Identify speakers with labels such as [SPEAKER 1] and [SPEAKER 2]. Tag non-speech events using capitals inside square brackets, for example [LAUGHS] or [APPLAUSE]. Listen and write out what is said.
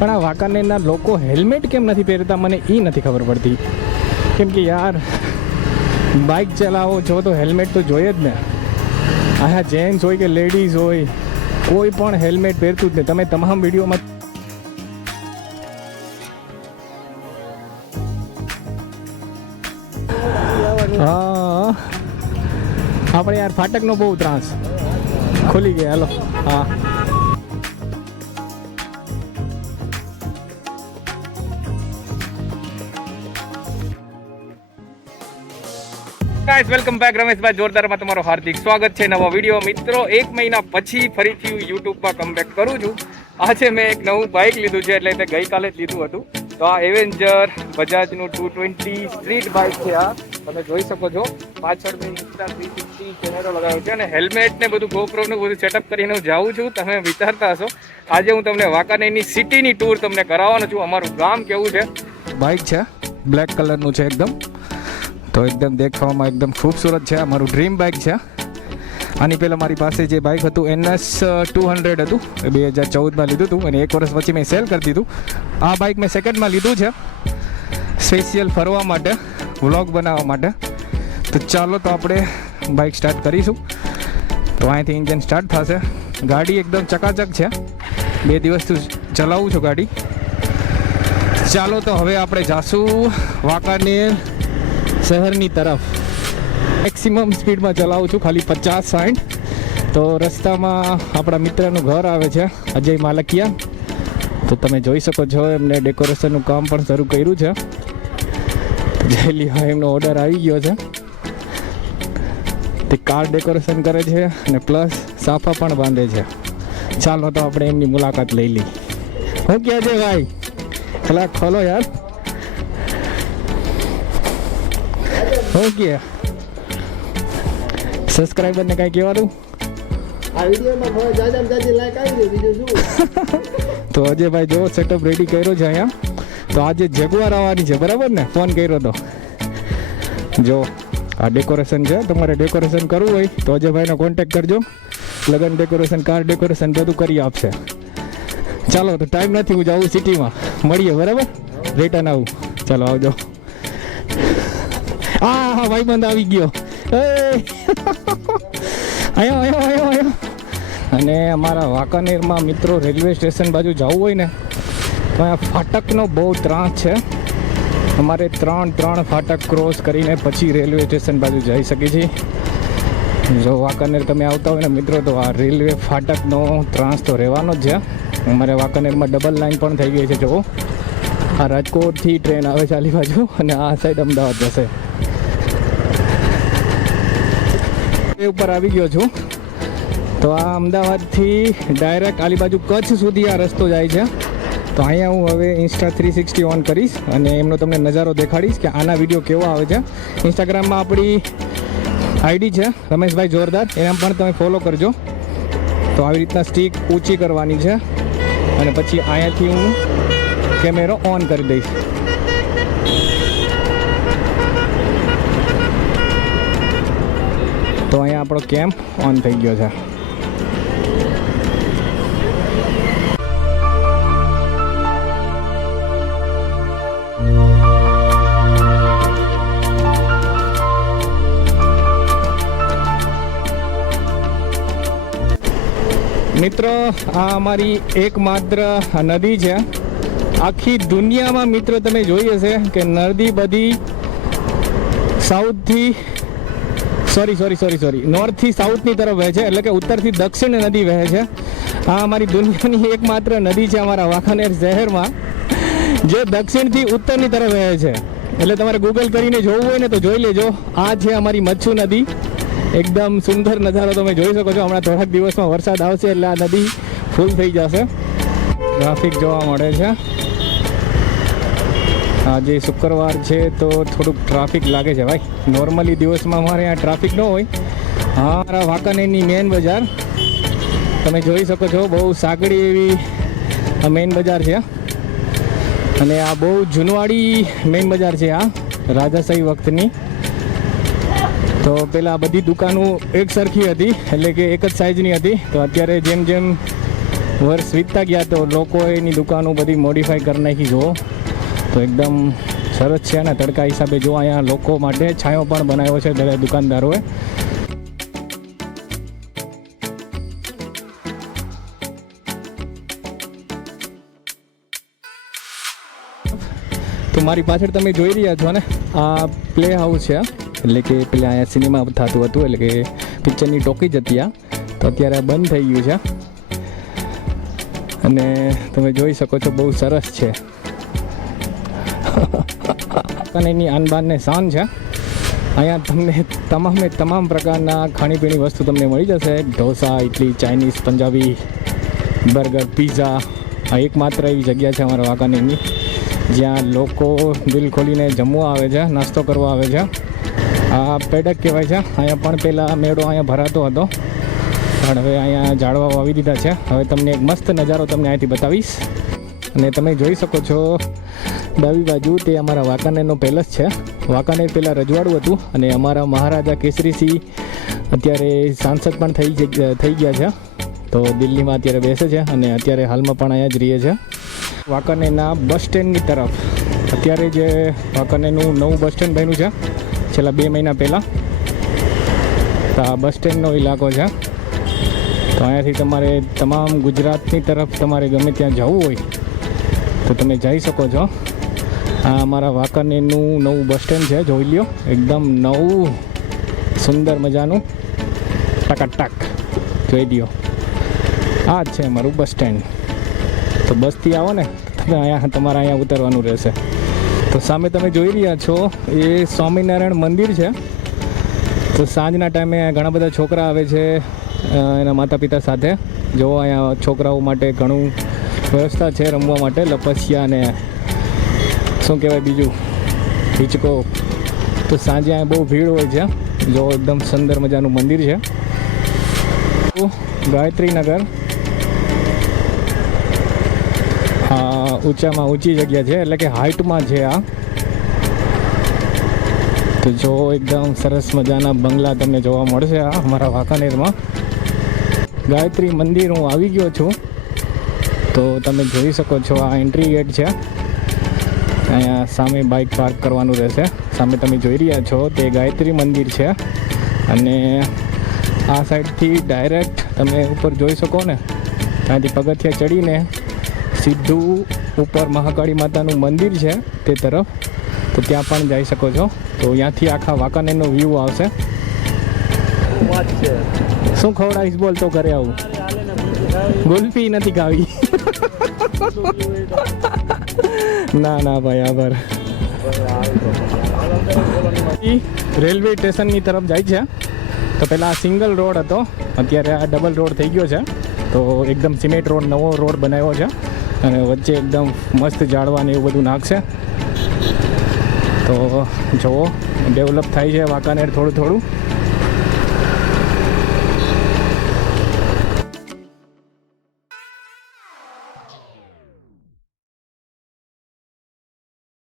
[SPEAKER 1] પણ આ વાંકાનેરના લોકો હેલ્મેટ કેમ નથી પહેરતા? મને એ નથી ખબર પડતી. કેમ કે યાર બાઇક ચલાવો છો તો હેલ્મેટ તો જોઈએ જ ને. અહીંયા જેન્ટ્સ હોય કે લેડીઝ હોય, કોઈ પણ હેલ્મેટ પહેરતું જ નહીં. તમે તમામ વિડીયોમાં હા. આપણે યાર ફાટકનો બહુ ત્રાસ. ખુલી ગયા, હેલો. હા. ગાઈસ વેલકમ બેક રમેશભાઈ, જોરદારમાં તમારું હાર્દિક સ્વાગત છે. નવા વીડિયો. મિત્રો, એક મહિના પછી ફરીથી હું યુટ્યુબમાં કમબેક કરું છું. આજે મેં એક નવું બાઇક લીધું છે, એટલે તે ગઈકાલે જ લીધું હતું. તો આ એવેન્જર બજાજનું ટુ ટ્વેન્ટી સ્ટ્રીટ બાઇક છે આ. તમે જોઈ શકો છો. પાછળ મેં ઇન્સ્ટા થ્રી સિક્સટી કેમેરો લગાવ્યો છે અને હેલ્મેટ ને બધું ગોપ્રોનું બધું સેટઅપ કરીને હું જાઉં છું. તમે વિચારતા હશો. આજે હું તમને વાંકાનેરની સિટીની ટૂર તમને કરાવવાનો છું. અમારું ગામ કેવું છે? બાઇક છે. બ્લેક કલરનું છે એકદમ. તો એકદમ દેખાવામાં એકદમ ખૂબસૂરત છે. મારું ડ્રીમ બાઇક છે. આની પહેલાં મારી પાસે જે બાઇક હતું, એનએસ ટુ હંડ્રેડ હતું. એ બે હજાર ચૌદમાં લીધું હતું અને એક વર્ષ પછી મેં સેલ કરી દીધું. આ બાઇક મેં સેકન્ડમાં લીધું છે. સ્પેશિયલ ફરવા માટે વ્લોગ બનાવવા માટે. તો ચાલો તો આપણે બાઇક સ્ટાર્ટ કરીશું. તો અહીંથી ઇન્જિન સ્ટાર્ટ થશે. ગાડી એકદમ ચકાચક છે. બે દિવસથી ચલાવું છું ગાડી. ચાલો તો હવે આપણે જાશું વાંકાનેર. શહેરની તરફ. મેક્સિમમ સ્પીડમાં ચલાવું છું, ખાલી પચાસ સાઠ તો રસ્તામાં આપણા મિત્રનું ઘર આવે છે, અજય માલકિયા. તો તમે જોઈ શકો છો, એમને ડેકોરેશનનું કામ પણ શરૂ કર્યું છે. જયલી હા એમનો ઓર્ડર આવી ગયો છે. તે કાર ડેકોરેશન કરે છે અને પ્લસ સાફા પણ બાંધે છે. ચાલો તો આપણે એમની મુલાકાત લઈ લઈ હું ક્યાં છે ભાઈ? પેલા ખોલો યાર. હું કે સબસ્ક્રાઈબરને કાંઈ કહેવાનું?
[SPEAKER 2] આ વિડીયોમાં હવે જાજા જાજી લાઈક આવી ગઈ બીજું શું? [LAUGHS]
[SPEAKER 1] તો અજયભાઈ જો સેટઅપ રેડી કર્યો છે અહીંયા. તો આજે જગવાર આવવાની છે બરાબર ને? ફોન કર્યો તો. જો આ ડેકોરેશન છે તમારે ડેકોરેશન કરવું હોય તો અજયભાઈનો કોન્ટેક્ટ કરજો. લગન ડેકોરેશન કાર ડેકોરેશન બધું કરી આપશે. ચાલો તો ટાઈમ નથી હું જાઉં સિટીમાં મળીએ બરાબર? રિટર્ન આવું. ચાલો આવજો. હા હા ભાઈબંધ આવી ગયો. [LAUGHS] આયો આયો આયો આયો. અને અમારા વાંકાનેરમાં મિત્રો રેલવે સ્ટેશન બાજુ જવું હોય ને, તો અહીંયા ફાટકનો બહુ ત્રાસ છે. અમારે ત્રણ ત્રણ ફાટક ક્રોસ કરીને પછી રેલવે સ્ટેશન બાજુ જઈ શકીએ છીએ. જો વાંકાનેર તમે આવતા હોય ને મિત્રો, તો આ રેલવે ફાટકનો ત્રાસ તો રહેવાનો જ છે. અમારે વાંકાનેરમાં ડબલ લાઈન પણ થઈ ગઈ છે જો આ રાજકોટથી ટ્રેન આવે આલી બાજુ, અને આ સાઈડ અમદાવાદ જશે. એ ઉપર આવી ગયો છું. તો આ અમદાવાદથી ડાયરેક્ટ આલી બાજુ કચ્છ સુધી આ રસ્તો જાય છે. તો અહીંયા હું હવે ઇન્સ્ટા થ્રી સિક્સટી ઓન કરીશ અને એમનો તમને નજારો દેખાડીશ કે આના વીડિયો કેવો આવે છે. ઇન્સ્ટાગ્રામમાં આપણી આઈડી છે, રમેશભાઈ જોરદાર. એના પણ તમે ફોલો કરજો. તો આવી રીતના સ્ટીક ઊંચી કરવાની છે. અને પછી અહીંયાથી હું કેમેરો ઓન કરી દઈશ. તો અહીંયા આપણો કેમ્પ ઓન થઈ ગયો છે. મિત્ર, આ અમારી એકમાત્ર નદી છે. આખી દુનિયામાં મિત્ર તમે જોઈ હશે કે નદી બધી સાઉથથી સોરી સોરી સોરી સોરી નોર્થથી સાઉથની તરફ વહે છે, એટલે કે ઉત્તરથી દક્ષિણ નદી વહે છે. આ અમારી દુનિયાની એકમાત્ર નદી છે અમારા વાંકાનેર શહેરમાં, જે દક્ષિણથી ઉત્તરની તરફ વહે છે. એટલે તમારે ગૂગલ કરીને જોવું હોય ને તો જોઈ લેજો. આ છે અમારી મચ્છુ નદી. એકદમ સુંદર નજારો તમે જોઈ શકો છો. હમણાં થોડાક દિવસમાં વરસાદ આવશે, એટલે આ નદી ફૂલ થઈ જશે. ટ્રાફિક જોવા મળે છે. આજે શુક્રવાર છે તો થોડુંક ટ્રાફિક લાગે છે ભાઈ. નોર્મલી દિવસમાં અમારે આ ટ્રાફિક ન હોય. હા, મારા વાંકાનેરની મેન બજાર. તમે જોઈ શકો છો, બહુ સાંકડી એવી આ મેઇન બજાર છે અને આ બહુ જૂનવાડી મેઇન બજાર છે આ રાજાશાહી વખતની. તો પેલા બધી દુકાનો એક સરખી હતી, એટલે કે એક જ સાઇઝની હતી. તો અત્યારે જેમ જેમ વર્ષ વીતતા ગયા તો લોકો એની દુકાનો બધી મોડિફાઈ કરી નાખી, જુઓ. તો એકદમ સરસ છે અને તડકા હિસાબે જો અહીંયા લોકો માટે છાંયો પણ બનાવ્યો છે દરેક દુકાનદારોએ. તો મારી પાછળ તમે જોઈ રહ્યા છો ને, આ પ્લે હાઉસ છે એટલે કે પેલા અહીંયા સિનેમા થતું હતું, એટલે કે પિક્ચરની ટોકી જ હતી આ. તો અત્યારે બંધ થઈ ગયું છે અને તમે જોઈ શકો છો બહુ સરસ છે. અને એની આનબાનને શાન છે. અહીંયા તમને તમામે તમામ પ્રકારના ખાણીપીણી વસ્તુ તમને મળી જશે. Dosa idli Chinese, Punjabi, burger, pizza, આ એકમાત્ર એવી જગ્યા છે અમારા વાંકાનેરની જ્યાં લોકો દિલ ખોલીને જમવા આવે છે, નાસ્તો કરવા આવે છે. આ પેડક કહેવાય છે. અહીંયા પણ પહેલાં મેળો અહીંયા ભરાતો હતો. પણ હવે અહીંયા ઝાડવા વાવી દીધા છે. હવે તમને એક મસ્ત નજારો તમને અહીંથી બતાવીશ. અને તમે જોઈ શકો છો ડાબી બાજુ તે અમારા વાંકાનેરનો પેલેસ છે. વાંકાનેર પહેલાં રજવાડું હતું અને અમારા મહારાજા કેસરીસિંહ અત્યારે સાંસદ પણ થઈ થઈ ગયા છે. તો દિલ્હીમાં અત્યારે બેસે છે અને અત્યારે હાલમાં પણ અહીંયા જ રહીએ છે. વાંકાનેરના બસ સ્ટેન્ડની તરફ અત્યારે જે વાંકાનેરનું નવું બસ સ્ટેન્ડ બન્યું છે, છેલ્લા બે મહિના પહેલાં. તો આ બસ સ્ટેન્ડનો ઇલાકો છે. તો અહીંયાથી તમારે તમામ ગુજરાતની તરફ તમારે ગમે ત્યાં જવું હોય તો તમે જઈ શકો છો. આ અમારા વાંકાનેરનું નવું બસ સ્ટેન્ડ છે, જોઈ લ્યો. એકદમ નવું, સુંદર મજાનું. ટકાટક. જોઈ લ્યો. આ જ છે અમારું બસ સ્ટેન્ડ. તો બસથી આવો ને, તમે અહીંયા, તમારે અહીંયા ઉતરવાનું રહેશે. તો સામે તમે જોઈ રહ્યા છો, એ સ્વામિનારાયણ મંદિર છે. તો સાંજના ટાઈમે ઘણા બધા છોકરા આવે છે એના માતા પિતા સાથે. જો અહીંયા છોકરાઓ માટે ઘણું વ્યવસ્થા છે રમવા માટે લપસિયા અને શું કહેવાય બીજું, હિચકો. તો સાંજે અહીંયા બહુ ભીડ હોય છે. જો એકદમ સુંદર મજાનું મંદિર છે. ગાયત્રીનગર. હા, ઊંચામાં ઊંચી જગ્યા છે, એટલે કે હાઇટમાં છે આ. તો જો એકદમ સરસ મજાના બંગલા તમને જોવા મળશે આ અમારા વાંકાનેરમાં. ગાયત્રી મંદિર હું આવી ગયો છું. તો તમે જોઈ શકો છો આ એન્ટ્રી ગેટ છે. અહીંયા સામે બાઇક પાર્ક કરવાનું રહેશે. સામે તમે જોઈ રહ્યા છો તે ગાયત્રી મંદિર છે. અને આ સાઈડથી ડાયરેક્ટ તમે ઉપર જોઈ શકો ને. ત્યાંથી પગથિયા ચડીને સીધું ઉપર મહાકાળી માતાનું મંદિર છે તે તરફ. તો ત્યાં પણ જઈ શકો છો. તો ત્યાંથી આખા વાંકાનેરનો વ્યૂ આવશે. શું ખવડાવીશ બોલ તો ઘરે આવું. ગુલ્ફી નથી ખાવી. ના ના ભાઈ, આભાર. રેલવે સ્ટેશનની તરફ જાય છે. તો પહેલાં આ સિંગલ રોડ હતો. અત્યારે આ ડબલ રોડ થઈ ગયો છે. તો એકદમ સિમેન્ટ રોડ, નવો રોડ બનાવ્યો છે. અને વચ્ચે એકદમ મસ્ત ઝાડવા એવું બધું નાખશે. તો જુઓ, ડેવલપ થાય છે વાંકાનેર થોડું થોડું.